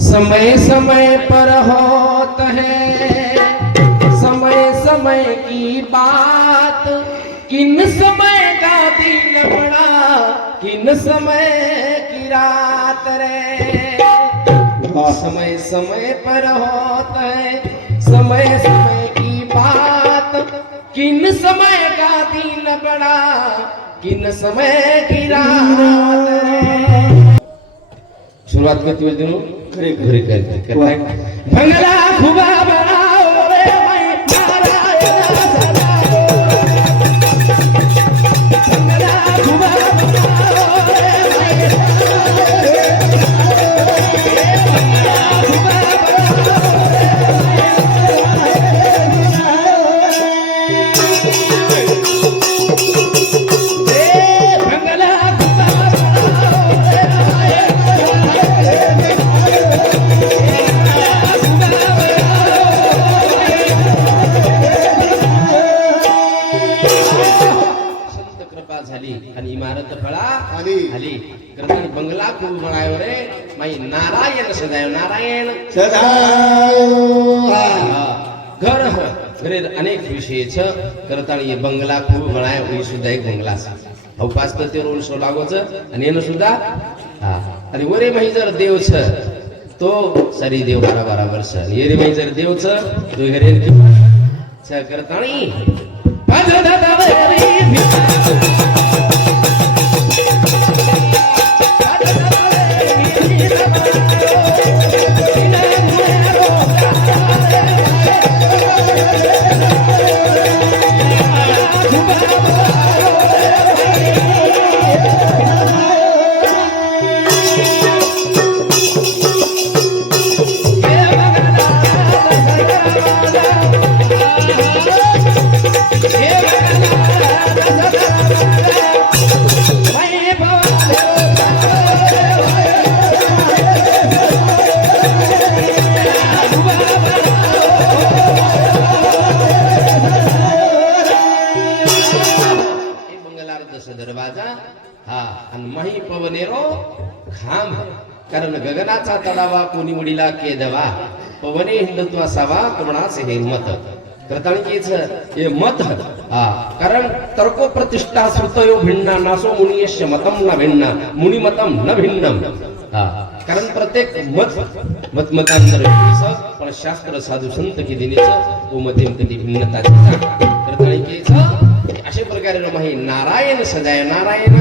समय समय पर होत है समय समय की बात, किन समय का दिन बड़ा किन समय की रात रे। समय समय पर होता है समय समय की बात, किन समय का दिन बड़ा किन समय की रात रे। शुरुआत करते हुए दिनों घरे घरे करते भंगला खुबा बनाओ रे मैं नारायण सदाओ, भंगला खुबा बनाओ रे मैं आणि इमारत फळा आली करताना बंगला खूप बनायो रे माई नारायण सदायो नारायण घर घरे अनेक विषय छ करताना ये बंगला खूप बनायो ही सुद्धा एक बंगला छ पाच तर ते रोल शो लागोच आणि येणं सुद्धा आणि वरे माई जर देव छ तो सरी देव 12 वर्ष ये रे माई जर देव छ तो घरे छ करतानी पाज दादा रे मही पवनेरो घाम कारण गगनाचा तडावा कोणी मुडीला केदवा पवने हिंदुत्व असावा कोणाचे हे मत करताणीच हे मत कारण तर्को प्रतिष्ठा श्रुतयो भिन्ना नासो मुनियस्य मतम न भिन्ना मुनी मतम न भिन्नम कारण प्रत्येक मत मतांतर पण शास्त्र साधू संत की दिनेच ओ मध्यम कधी भिन्नता करताणीच अशा प्रकारे माही नारायण सजाय नारायण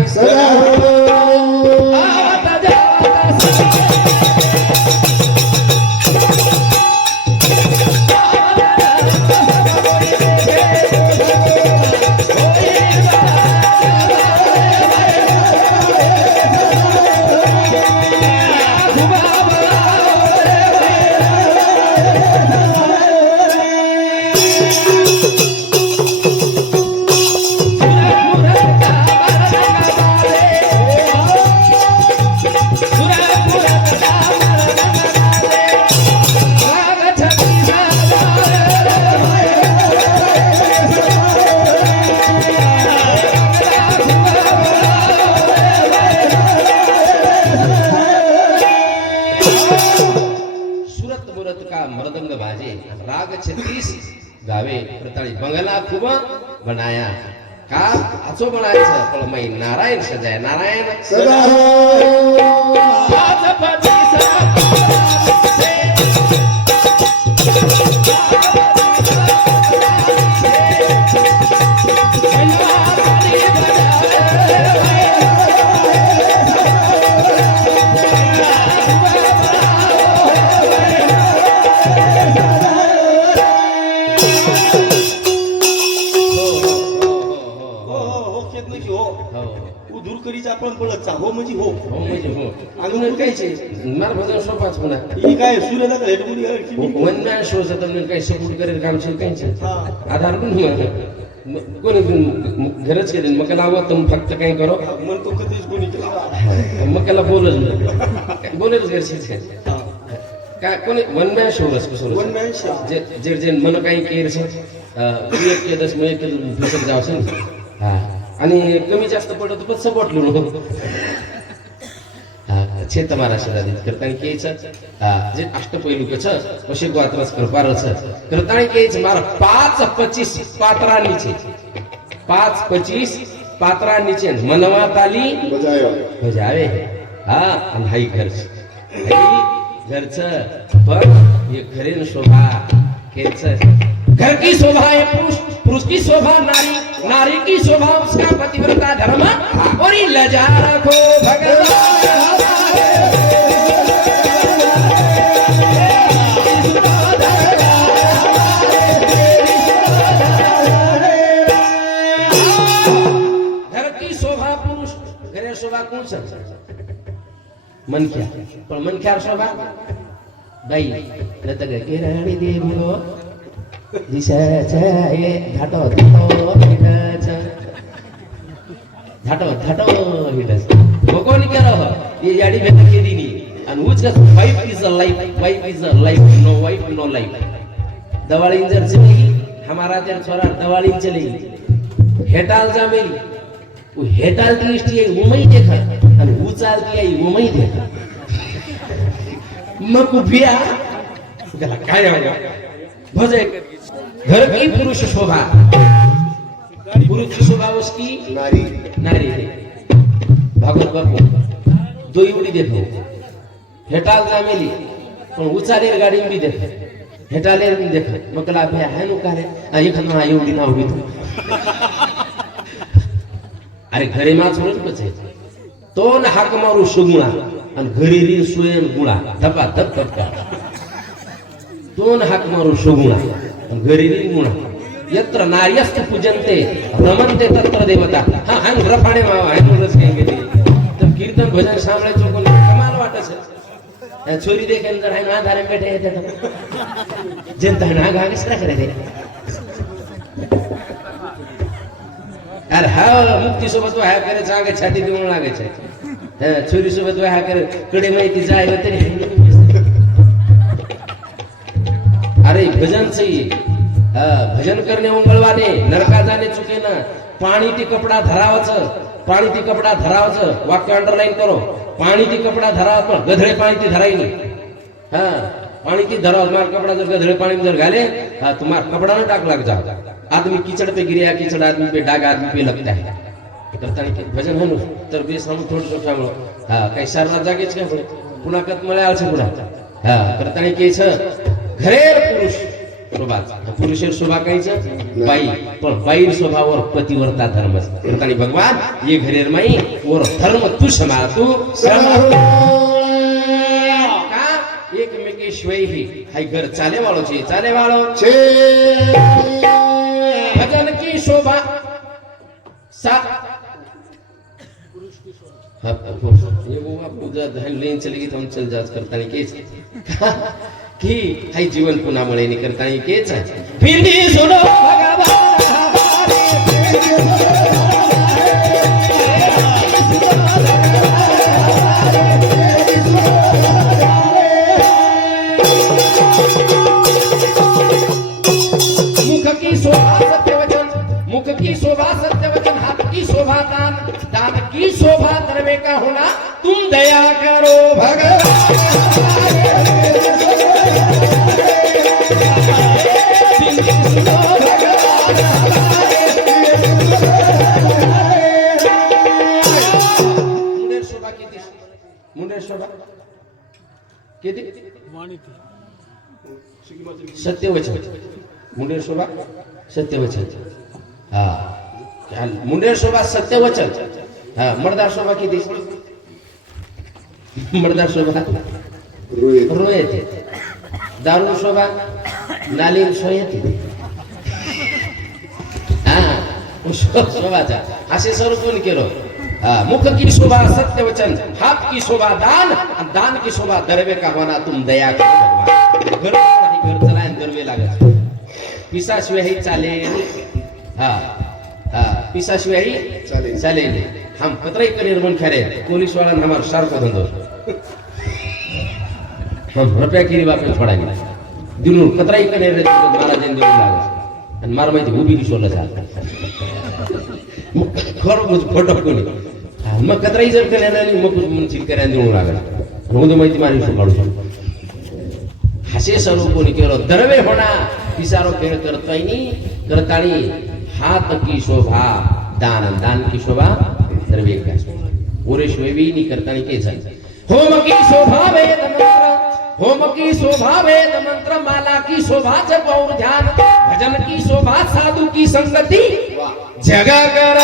मृदंग बाजे राग 36 गावे प्रताळी बंगला खूप बनाया का आचो बनायचं पण मै नारायण सजाय नारायण आपण बोलत हो म्हणजे हो हो म्हणजे हो अजून कायचे मला भजन सोपाच पुन्हा ही काय सूर्यदादा हेड मुली वनमॅन शो तर काही सपोर्ट करेल काम कायचे आधार पण कोणी घरच केले मग लावत तुम फक्त काय करो म्हणतो कधीच कोणी केला मग त्याला बोलच गरजेचे काय कोणी वनमॅन शो कसं वनमॅन शो जे जे मन काही केर छे 1 10 मिनिट जावं आणि कमी जास्त पडत पण सपोर्ट लिहून છે તમારા શરાદી કરતાણી કે છે જે અષ્ટપૈલું કે છે પછી ગોત્રસ કરપારો છે કરતાણી કે છે મારા 5-25 પાત્રા નીચે 5-25 પાત્રા નીચે મનવા તાલી બજાવે હા અને હાઈ ઘર છે હાઈ घर छ पर ये घरे न शोभा के छ घर की शोभा है पुरुष पुरुष की शोभा नारी नारी की शोभा उसका पतिव्रता धर्म और ये लजा रखो घर की शोभा पुरुष घरे शोभा कौन सा मनख्या पण मनख्यार शोभा बाई नत किराणी देवो दिशा ए घाटो घाटो हिडस भगवान करो ये याडी भेट केली नी आणि उच कस wife is a life no wife no life Diwali जर चली हमारा जर छोरा दवाळी चली हेटाल जामेली वो हेटाल की इष्टी उमई देखा आणि उचाल की आई उमई देखा मग उभिया त्याला काय होगा भजे घर की पुरुष शोभा पुरुष की शोभा उसकी नारी नारी है भागवत बापू दो एवढी देखो हेटाल जामेली पण उचालेर गाडी बी देख हेटालेर बी देख मकला भे आहे नो का रे एखादा एवढी नाव बी अरे घरे मा सोडून पचे तो न हाक मारू सुगुणा आणि घरी री स्वयं गुणा धपा धप धपका दोन हाक मारू सुगुणा आणि घरी री गुणा यत्र नार्यस्त पूजन्ते रमन्ते तत्र देवता हा हंग रफाणे मावा है मुरस कहेंगे ते तब कीर्तन भजन सांभळे चोकून कमाल वाटस छोरी देखे अंदर है ना धारे बैठे येते तो जनता ना गागस करे रे अरे हा मुक्ती सोबत वाया करे जागे छाती देऊन लागे छे छोरी सोबत वाया करे कडे माहिती जाय तरी अरे भजन सही भजन करणे उंगळवाने नरका जाणे चुके ना पाणी ती कपडा धरावच पाणी ती कपडा धरावच वाक्य अंडरलाइन करो पाणी ती कपडा धरावच पण गधळे पाणी ती धरायनी हा पाणी ती धरावच मार कपडा जर गधळे पाणी जर घाले तुम्हार कपडा ना टाक लग जा आदमी कीचड़ पे गिरे कीचड़ आदमी पे डाग आदमी पे लगता है करतानी के भजन हनु तर बे सामू थोडं सामू हा काही शारदा जागेच काय पुढे पुन्हा कत मळे आलছে पुन्हा हा करतानी के छ घरे पुरुष शोभा पुरुषेर शोभा कायच बाई पण बाईर स्वभावावर पतिव्रता धर्म करतानी भगवान ये घरेर माई और धर्म तू समा तू का एकमेकेशिवाय ही हाय घर चाले वाळो छे भजन की शोभा सात ये वो आप उधर लेन चलेगी तो हम चल जात करता नहीं केच की हाय जीवन पुन्हा मळे नहीं करता नहीं केच फिरनी सुनो मुख की शोभा सत्य वचन हाथ की शोभा दान दान की शोभा द्रव्य का होना तुम दया करो भगवान मुंडेर शोभा किती मुंडेर शोभा किती सत्य वचन मुंडेर शोभा सत्य वचन हा मुंडेर शोभा सत्य वचन हा मर्दार शोभा किती मर्दार शोभा रोयते दारू शोभा नालीन सोयते हा शोभाचा असे सर्व कोण केलं मुख की शोभा सत्य वचन हाथ की शोभा दान दान की शोभा दरवे का होना तुम दया करो घर चलाय दरवे लागत पिसाशिवाय ही चालेल हा पिसाशिवाय ही चालेल हम कतराई का निर्माण करे पुलिस वाला हमारा शार को धंधो हम रुपया की वापस पड़ाएंगे दिनों कतराई का निर्माण महाराज ने दिनों लागे आणि मार माहिती उभी दिसवलं जा खरं फोटो कोणी मग कतराई जर करायला आणि मग म्हणशील करायला देऊ लागला म्हणून माहिती मारी काढू शकतो हासे सर्व कोणी केलं दरवे होणा पिसारो खेळ करतायनी करतानी हात की शोभा दान दान की शोभा दरवे का ओरे शोभी नी करतानी के झालं होम की शोभा वेद मंत्र होम की शोभा वेद मंत्र माला की शोभा जप और ध्यान भजन की शोभा साधु की संगति जग कर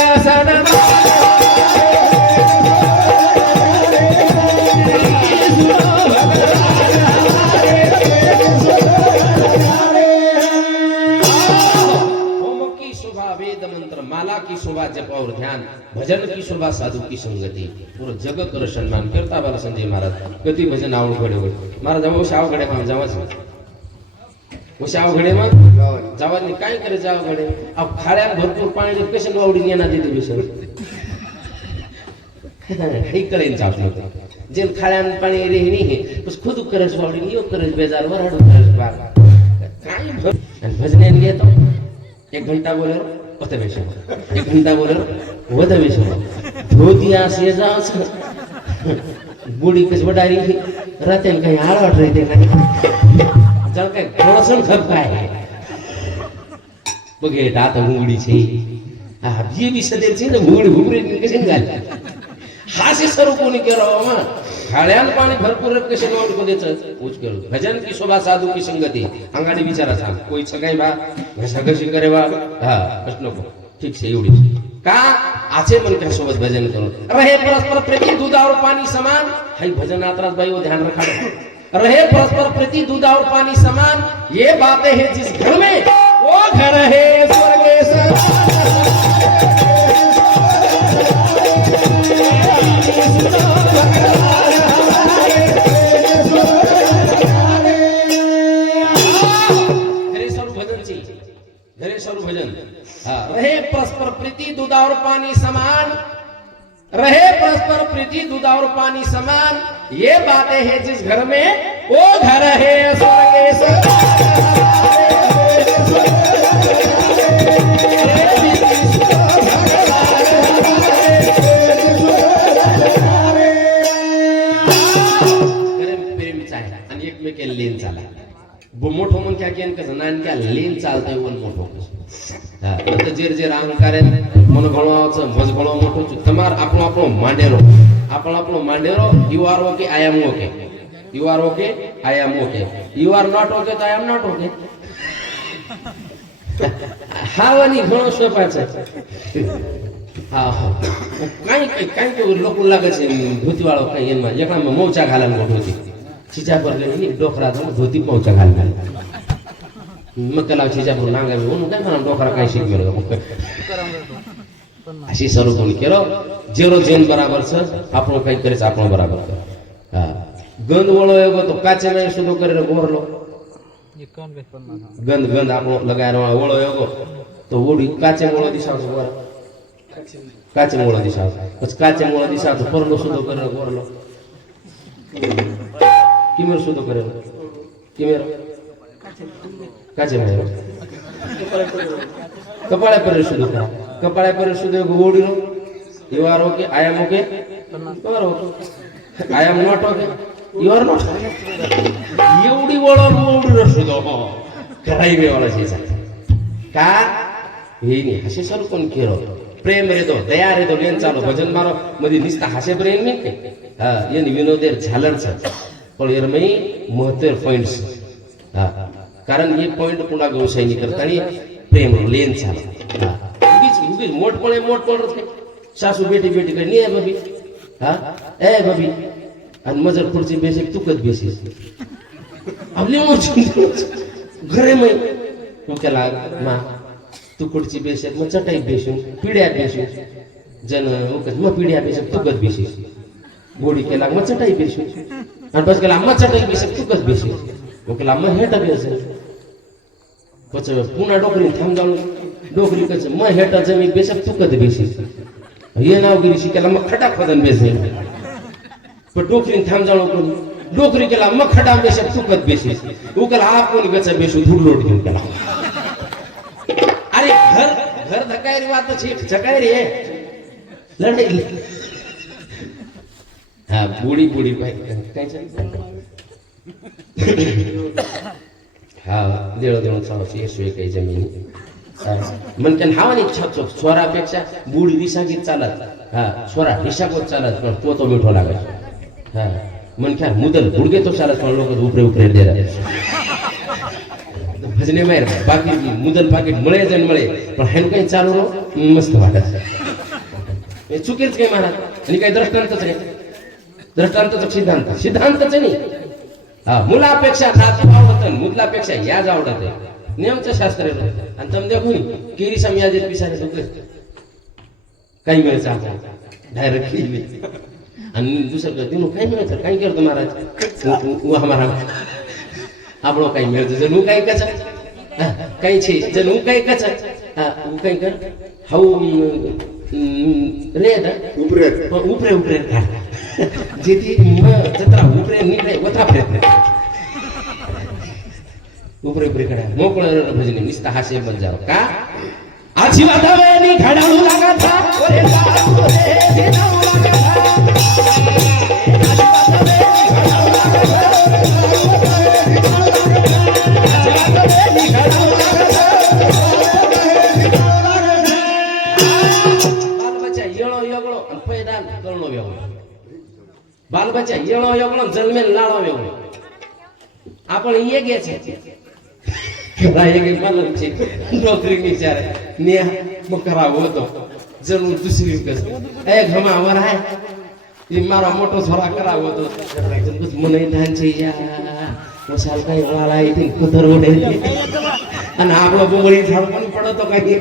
माला की शोभा जप और ध्यान भजन की शोभा साधु की संगति पूरा जग कर सन्मान करता बाला संजय महाराज कधी भजन आवड घडे महाराज वो शाव घडे मग जावाच वो शाव घडे मग जावा नाही काय करे जाव घडे अब खाड्यात भरपूर पाणी कशाला आवडीन येणार देते विसर हे कळेन चापलं जे खाड्यात पाणी रे नाही बस खुद करस आवडीन यो करस बेजार वराडू करस बार काय आणि भजन घेतो 1 घंटा बोले एक घंटा बोल वधवेश धोती असे जाच बुडी कस बडारी राहते काही आळवाट राहते चल काय थोडंसं खप काय बघे आता मुंगडी छे हा ये भी सदेर छे मुंगडी घुमरे कसे झाले हासे सर्व कोणी केलं मा खाड्यान पाणी भरपूर कसे नोट को देच पूछ करू भजन की शोभा साधु की संगति अंगाडी विचारा सांग कोई छगाई बा घसाघशी करे बा हा प्रश्न को ठीक से एवढी का आचे मन त्या सोबत भजन करू रहे परस्पर प्रीति दूध और पानी समान हाई भजन आत्रास भाई वो ध्यान रखा रहे परस्पर प्रीति दूध और पानी समान ये बातें हैं जिस घर में वो घर है स्वर्ग समान भजन रहे परस्पर प्रीति दूध और पानी समान रहे परस्पर प्रीति दूध और पानी समान ये बातें हैं जिस घर में वो घर है स्वर्ग आणि एकमेक लेन चाला मोठो मन क्या केन कसं नान क्या लेन चालतंय वन मोठो आता जेर जेर अहंकार मन घणवाचं मज घणो मोठो છું તમાર આપણો આપણો માંડેરો આપણો માંડેરો you are okay I am okay you are okay I am okay you are not okay તો આઈ એમ નોટ ઓકે હાવાની ઘણો સોપા છે હા કાઈ કાઈ તો લોકો લાગે છે ધોતી વાળો કઈ એમાં એકલામાં મોચા ઘાલાને મોટો છે ચીચા પર ગઈ ડોકરા તો ધોતી પહોંચા ઘાલ મકલા ચીચા પર નાંગા ઓનું કઈ મને ડોકરા કઈ શીખ્યો અશી સરું કોની કેરો જેરો જેન બરાબર છે આપણો કઈ કરે છે આપણો બરાબર કરે હા ગંધ વળો એવો તો કાચે મે સુધો કરીને ગોરલો ગંધ ગંધ આપણો લગાયરો વળો એવો તો ઓડી કાચે મોળો દિશા છે કાચે મોળો દિશા પછી કાચે મોળો દિશા તો પરલો સુધો કરીને ગોરલો किमेर सुधो करे किमेर काचे मायरो कपाळे पर सुधो करा कपाळे पर सुधो गोडीरो you are okay I am okay बरोबर okay I am not okay you are not एवढी वळो एवढी सुधो कराई वे वाला छे का हे नी हसे सर कोण केरो प्रेम रे तो दया रे तो लेन चालो भजन मारो मधी निस्ता हसे प्रेम मी हा ये विनोदेर झालर छ पण एरमई महत्त्व पॉइंट्स हा कारण हे पॉइंट पुन्हा गवसायनी करतानी प्रेम लेन झाला हा उगीच मोठपणे सासू बेटी बेटी काय नाही बबी हा ए बबी आणि मजर खुर्ची बेसे तुकत बेसी आपली मोठी घरे मै तो केला मा तू खुर्ची बेसे मग चटाई बेसून पिढ्या बेसून जन मग पिढ्या बेसे तुकत बेसी गोडी केला मग चटाई बेसून आणि પછી કેલા અમ્મા ચટાઈ બેસે તું કસ બેસે ઓ કેલા અમ્મા હેટા બેસે પછી પુના ડોકરી થામજાણું ડોકરી કસે મ હેટા જમી બેસે તું કદ બેસે ये नावगिरी शिकेला मग खटा खोदन बेसे पण डोकरी थामजाणुं कोणी डोकरी केला मग खटा बेसे तू कद बेसे उ केला हा कोणी गचा बेसू धूळ लोट घेऊन केला अरे घर घर धकायरी वात छे जकायरी लढे हा बुडी बुडी काय हा देळ देऊन चालवची येसू काही जमिनी म्हणते हावानी छप स्वरापेक्षा बुड विसागीत चालत हा स्वरा हिशाकोत चालत पण तो मिठो लागायचो हा म्हणख्या मुदल गुडगे तो चालत पण लोक उपरे उपरे दे भजने माहेर बाकी मुदल पाकिट मळे जण मळे पण हेन काही चालू रो मस्त वाटत चुकीच काय महाराज आणि काही दृष्टांतच नाही दृष्टांतच सिद्धांतच नाही हा मुलापेक्षा नातू आवडत मुदलापेक्षा याज आवडत नेमचं शास्त्र आणि तम देखो केरी समयाजेत पिसारे दुखले काही मिळायचं आपण डायरेक्ट केली आणि दुसरं दिनू काही मिळायचं काही करतो महाराज हमारा આપણો કઈ મેળ જનુ કઈ કચ કઈ છે જનુ કઈ કચ હું કઈ કર હાઉ રે ઉપરે ઉપરે ઉપરે જેથી જત્રા ઉપરે નીકળે વથા પ્રયત્ન ઉપરે ઉપરે કડા મોકળ ભજની નિસ્તા હાસે બન જાવ કા આછી વાત હવે ની ઘડાણું લાગા થા ઓરે બાપુ રે દેનાઉ લાગા બાલ બચ્ચા યળો યગળો જન્મે લાળો વેગળો આપણે એ ગે છે રાય કે માલમ છે નોકરી વિચારે ને મકરાવો હતો જણું દુસરી કસ એ ઘમા વરાય એ મારો મોટો છોરા કરાવો હતો મને ધાન છે યા મસાલ કઈ વાળા હતી કુતર ઓડે અને આપણો બોમડી થાળ પણ પડો તો કઈ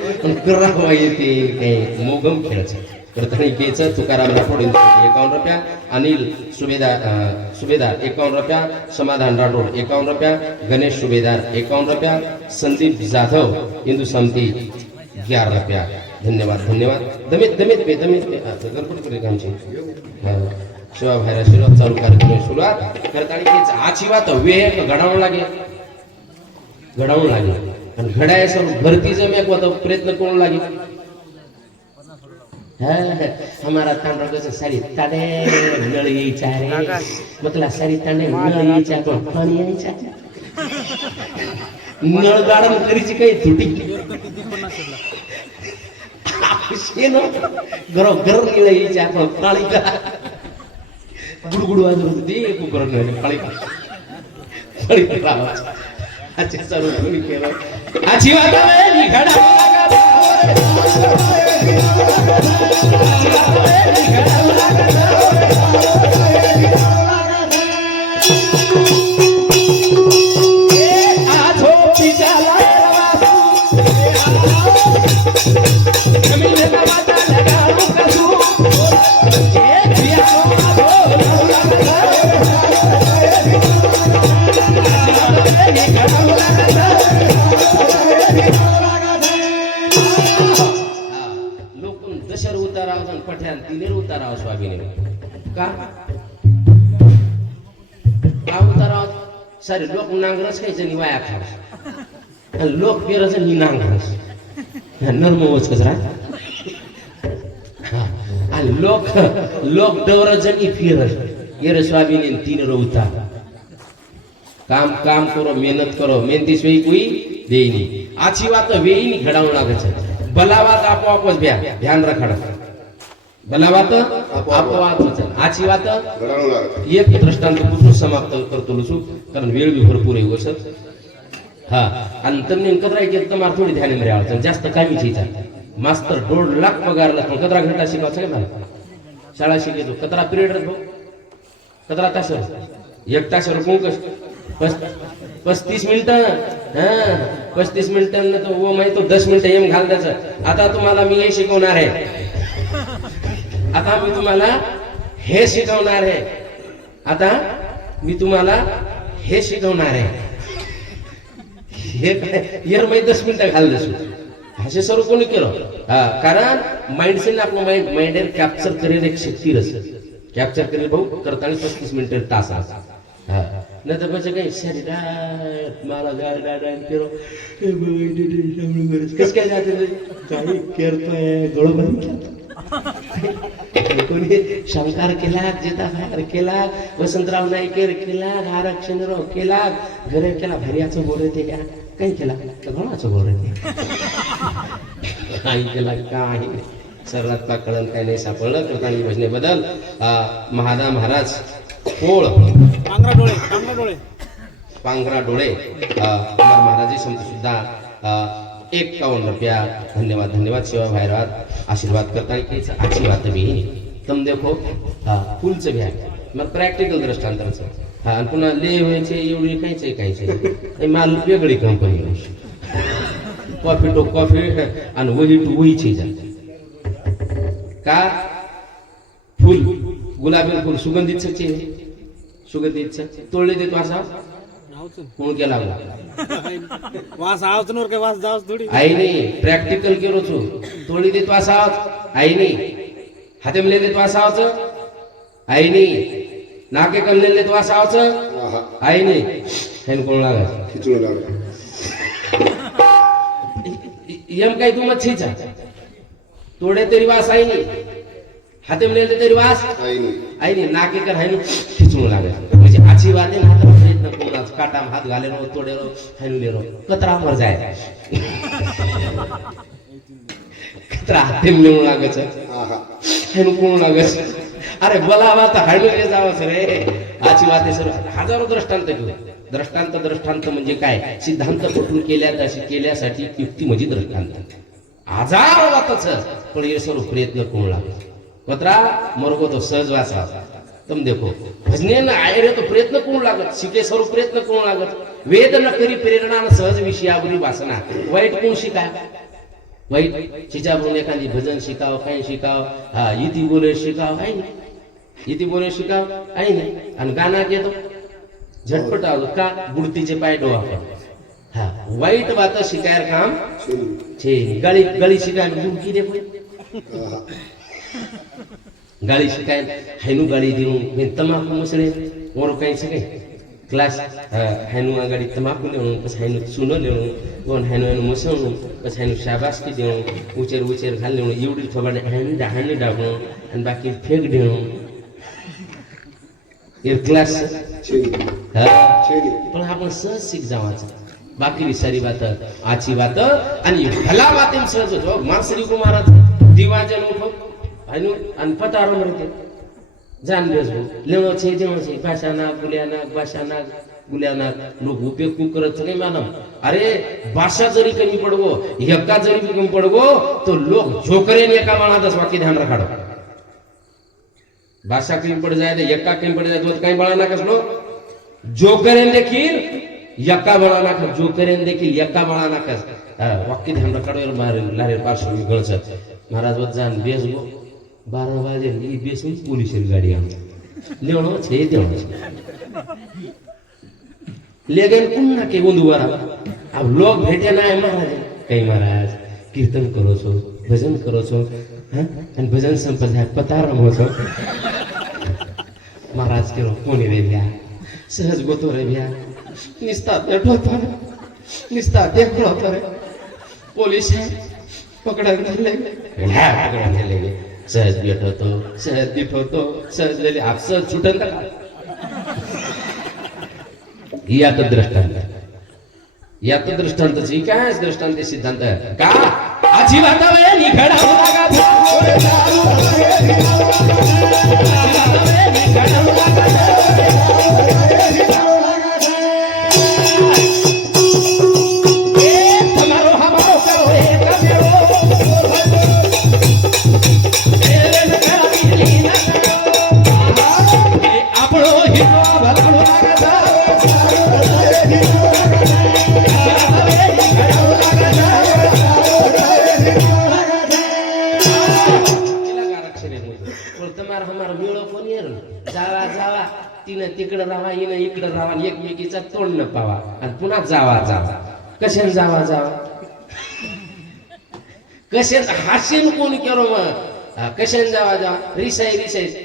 કરાવવા હતી કઈ મોગમ ખેલ છે प्रथम केचं तुकाराम राठोड 51 रुपया अनिल सुभेदार 51 रुपया समाधान राठोड 51 रुपया गणेश सुभेदार 51 रुपया संदीप जाधव हिंदू समती 11 रुपया धन्यवाद धन्यवाद दमित गणपती कामची शिवा भाईरा सुरुवात चालू कार्यक्रम सुरुवात करताना केच आची वात वेग घडावून लागे आणि घडाय सर भरती जमेक होतो प्रयत्न करून लागे हमारा तांडा कसं सारी ताडे नळ यायच्या रे म्हटला सारी तांडे नळ यायच्या पण पाणी यायच्या नळ गाडन करीची काही तुटी गरो गर नळ यायच्या पण पाणी का गुडगुड वाजत होती कुकर पाणी पाणी आवाज आजचे सर्व कोणी केलं आजी वाटावे घडा उताराव स्वामीने का उताराव सारे लोक नांगरस खायचं नि वाया खा लोक पेरच नि नांगरस नर्मवच कचरा आणि लोक डवरच नि फिरस येर स्वामीने तीन रो उतार काम करो मेहनत करो मेहनतीस वेई कोई देईनी आची वात वेईनी घडावून लागायचं भलावात आपोआपच ध्यान रखा भलावात आपोआप आची वात एक दृष्टांत पुसून समाप्त करतो लसू कारण वेळ बी भरपूर आहे वसत हा आणि तमने कदरा एक तुम्हाला थोडी ध्यान मध्ये आवडतं जास्त कामी छीचा मास्तर 1.5 लाख पगारला पण कदरा घंटा शिकावचं काय मला शाळा शिकतो कदरा पिरियड भाऊ कदरा तास एक तासावर कोण कस 35 मिनिटं हा 35 मिनिटांना तो वो माहिती तो 10 मिनिटं एम घाल त्याचं आता तुम्हाला मी हे शिकवणार आहे आता मी तुम्हाला हे शिकवणार आहे आता मी तुम्हाला हे शिकवणार आहे हे यार मी 10 मिनिटं घाल दसू असे सर्व कोणी केलं कारण माइंडसेट आपलं माइंड कॅप्चर करेल एक शक्ती रस कॅप्चर करेल भाऊ करताना 35 मिनिटं तास हा नाही तर म्हणजे काही शरीर मला गाड केलो कस काय जाते काही करतोय गळो कोणी शंकर केला जेताभार केला वसंतराव नाईकर केला आरक्षणराव केला घरे केला भर्याचं बोल ते का काही केला तर कोणाचं बोल काही केला काही सर्वात कळण काय नाही सापडलं कृतांनी भजनेबद्दल महादा महाराज पोळ पांघरा डोळे महाराजी समती सुद्धा 51 रुपया धन्यवाद धन्यवाद सेवा भैरवाद आशीर्वाद करता की अच्छी बात भी तुम देखो फुलचं घ्या मग प्रॅक्टिकल दृष्टांतराचं हा आणि पुन्हा ले व्हायचे एवढी काहीच माल वेगळी कंपनी कॉफी टू कॉफी आणि वही टू वहीची का फुल गुलाबी फुल सुगंधित तोडले देतो असा कोण केला वास आवच नोर के वास जावच थोडी आईने प्रॅक्टिकल केलो छो तोडी देतो असा आईने हाते मिले देतो असाच आईने नाके कमले देतो असाच आईने हेन कोण लागा खिचून लागला यम काही तू मच्छीचा तोडे तरी वास आईने हाते मिले तरी वास आईने नाके कर हायनो खिचून लागा म्हणजे आची बात आहे ना प्रयत्न कोणाच काटा हात घालेलो तोडेलो हायनो लेरो कतरा मर जाय कतरा हाते मिळून लागच हायनो कोण लागच अरे बोलावा तर हायनो ले जावच रे आची बात आहे सर हजारो दृष्टांत म्हणजे काय सिद्धांत पटून केल्यासाठी युक्ती म्हणजे दृष्टांत हजारो बातच पण हे सर्व प्रयत्न कोण लागत कतरा मरगो तो सहज वाचा तुम देखो भजने न आयरे तो प्रयत्न कोण लागत शिके सर्व प्रयत्न कोण लागत वेद न करी प्रेरणा न सहज विषयावरी वासना वाईट कोण शिकाय वाईट चिजा बोलून एखादी भजन शिकाव काही शिकाव हा इति बोले शिकाव आहे इति बोले शिकाव आहे आणि गाणं घेतो झटपट आलो का बुडतीचे पाय डोळा हा वाईट बात शिकायर काम छे गळी शिकायला बुडकी दे गाड़ी शिकाय हैनु गाड़ी दिनु मैं तमाकू मसले और कहीं से क्लास हैनु गाड़ी तमाकू लेनु बस हैनु सुनो लेनु कोण हैनु मसनु बस हैनु शाबासकी देनु उचेर घाल लेनु एवढी थोबाने हैनु डाबनु आणि बाकी फेक देनु ये क्लास पण आपण सहज शिक जावाचं बाकी सारी बात आची बात आणि भला बातें सहज होतो मानसरी कुमारात दिवाजन उठो आणि पतारो मरते जान बेसबो लेवो छे भाषानाक गुल्यानाक लोक उपयोग कू करत नाही मानम अरे भाषा जरी कमी पडगो एका जरी कमी पडगो तो लोक झोकरेन एका माणातच वाक्य ध्यान राखाडो भाषा कमी पड जाए तो एका कमी पड जाए तो काही बळा नाकस लो जोकरेन देखील एका बळा नाक जोकरेन देखील एका बळा नाकस वाक्य ध्यान राखाडो लारे पार्श्व गळच महाराज वत जान बेसबो 12 बजे ई बेस में पुलिस गाड़ी आम लेवनो छे देवनो लेकिन पुन्हा के बुंदुवारा अब लोग भेटे ना है महाराज कई महाराज कीर्तन करो छो भजन करो छो हां आणि भजन संपदा पतार रमो छो महाराज के कोणी रे भ्या सहज गोतो रे भ्या निस्ता बैठो तर निस्ता देखो तर पुलिस है पकड़ा ले सहज बैठो तो सहज दिठो तो सहज ले आप सहज छुटन का यात दृष्टांत जी काय दृष्टांत सिद्धांत का आजी वातावे निघडा लागा तिकडे राहा येणं इकडे राहा एकमेकीचा तोंड न पावा आणि पुन्हा जावा कशाने जावा कशाच हास्यन कोणी केलो मग कशाने जावा रिसाई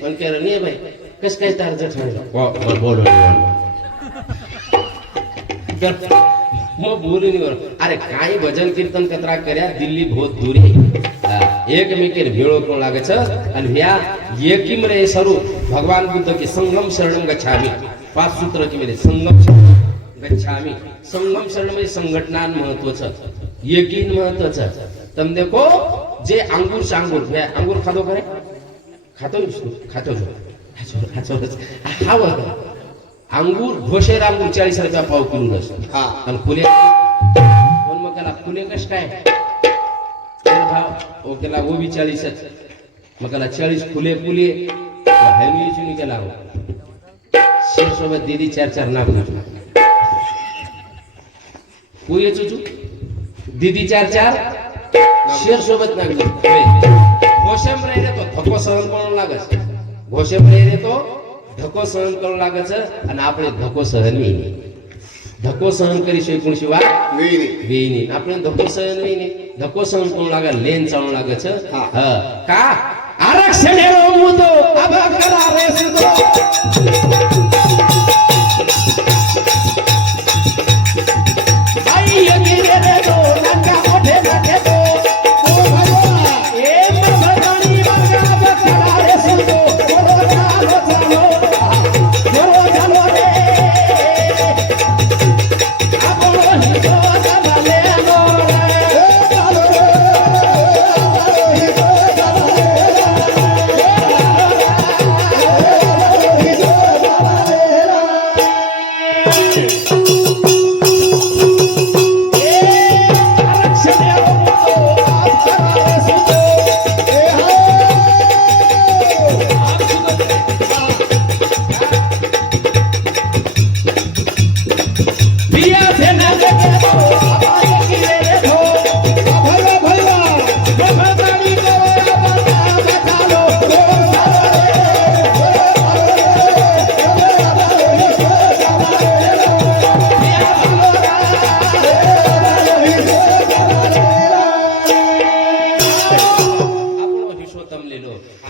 पण केलं नाही बाई कस काय तार बोल मग बोलून अरे काय भजन कीर्तन कतरा कर्या दिल्ली बहुत दूरी एकमेकीर भेळो कोण लागच आणि ह्या एकिम रे स्वरूप भगवान बुद्ध के संगम शरणम गच्छामी 5 सूत्र की मध्ये संगम शरण गच्छामी संगम शरण म्हणजे संघटनान महत्वाचं एकीन महत्वाचं तम देखो जे अंगूर खातो करे खातो खाव अंगूर घोशेर अंगूर 40 रुपया पाव किलो नसतं हा आणि फुले पण मग त्याला फुले कश काय भाव त्याला वो बी 40च मग त्याला 40 फुले हेमी चुनी केला शेर सोबत दीदी 4 नाक तू ये चुचू दीदी 4 शेर सोबत नाक घोषेम रे तो धक्को सहन करू लागस घोषेम रे तो धक्को सहन करू लागस आणि આપણે ધક્કો સહન નહીં ધક્કો સહન કરી શકું શિવા વેની આપણે ધક્કો સહન નહીં ધક્કો સહન કરું લાગે લેન ચાલુ લાગે છે હા કા આરક્ષણેરો મુદ્દો આભા કરા રે સુદો આઈ અગીરે રે તો નાકા ઓઠે નાખે તો ઓ ભગવાન એ ભગવાની વાગા આભા કરા રે સુદો બોલો ચાલો ચાલો બોલો ચાલો રે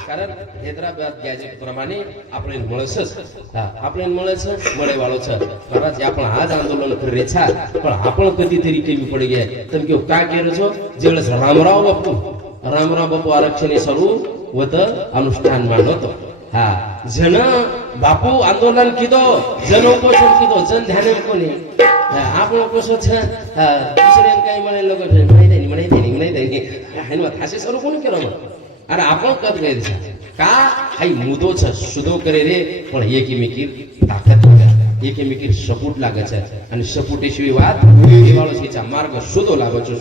कारण हैदराबाद गॅजेट प्रमाणे આપણે મળશે આપણે મળે છે મળે વાળો છે મહારાજ आपण आज आंदोलन કરી રહ્યા છે પણ आपण કદીતરી કેવી પડી ગયા તમે કેવું કા કેરો છો જેળસ રામરાવ બાપુ આરક્ષણે શરૂ વત અનુષ્ઠાન માનતો હા જન બાપુ આંદોલન કીધો જન ઉपोषण કીધો જન ધ્યાન કોને આપણો કોસો છે દુસરે કઈ મળે લોકો મને દે હેનો થાશે શરૂ કોને કરો अरे आपण कद गए का हाई मुदो छ सुदो करे रे पण एकीमेकी ताकद एकीमेकी सपोर्ट लागे છે અને સપોર્ટ શિવાય વાત દેવાળો છે માર્ગ સુદો લાગે છે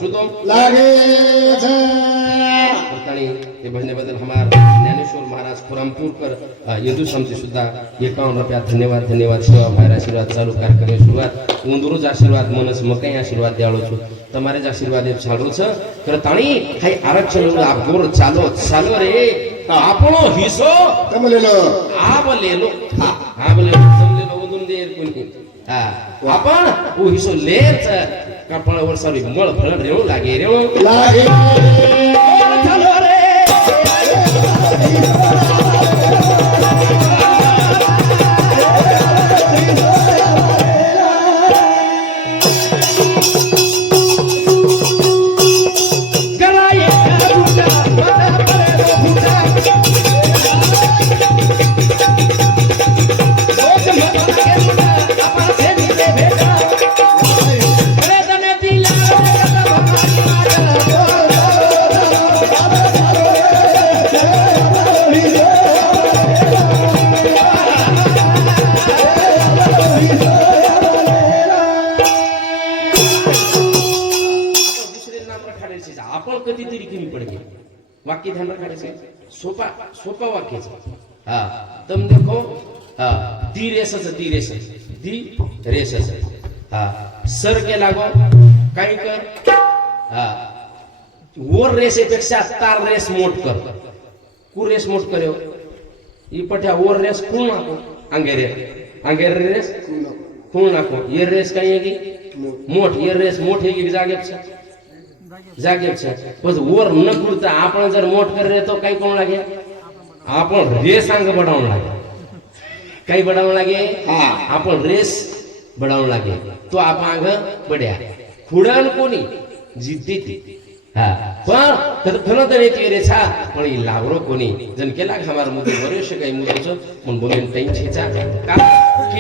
પોતાની એ બહેને બદલ हमार ज्ञानेश्वर महाराज खुरामपूरकर हिंदू समिती सुद्धा 51 रुपया धन्यवाद सेवा भाई आशीर्वाद चालू कार्यक्रम सुरुवात હું દરરોજ આશીર્વાદ મનસ મકઈ આશીર્વાદ દેવાળો છું તમારે જ આશીર્વાદ ચાલુ છે કરતાણી હાઈ આરક્ષણ આપગોર ચાલો રે આપણો હિસ્સો તમે લે લો આપ લે લો હા બોલે તમે લે લો ઉદુન દે કોની હા આપણ ઓ હિસ્સો લે છે કપળ વર્ષારી મળ ફળ રેવું લાગે ચાલો રે आपण कधीतरी कमी पडगे वाक्य ध्यान रखायचे सोपा वाक्य हा तम देखो हा ती रेस हा सर के लागो काय कर हा वर रेसेपेक्षा तार रेस मोठ कर कु रेस मोठ કર્યો ઈ પઠ્યા ઓર રેસ કુણ નાખો આંગે રેસ કુણ નાખો એ રેસ કઈ હેગી મોઠ એ રેસ મોઠ હેગી જાગે છે પછી ઓર ન કુડતા આપણે જર મોઠ કરે તો કઈ કોણ લાગે આપણ રેસ આંગ બડાવણ લાગે કઈ બડાવણ લાગે આપણ રેસ બડાવણ લાગે તો આપ આંગ બડ્યા ખુડાન કોની જીતી હા પણ ઘણો તને કે રે છા પણ ઈ લાવરો કોની જન કેલા કે અમાર મુદ્દે વર્યો છે કઈ મુદ્દો છો પણ બોલે ટાઈમ છે ચા કા